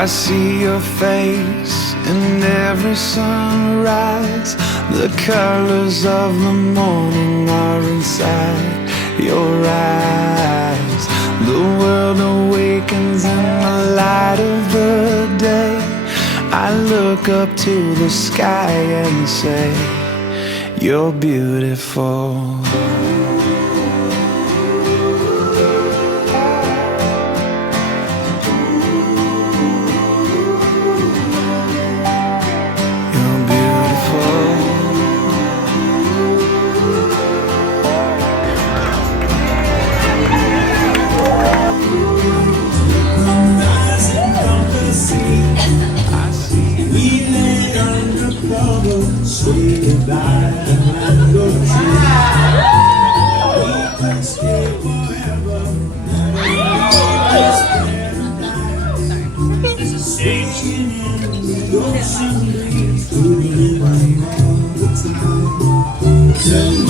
I see your face in every sunrise. The colors of the morning are inside your eyes. The world awakens in the light of the day. I look up to the sky and say, you're beautiful. Tonight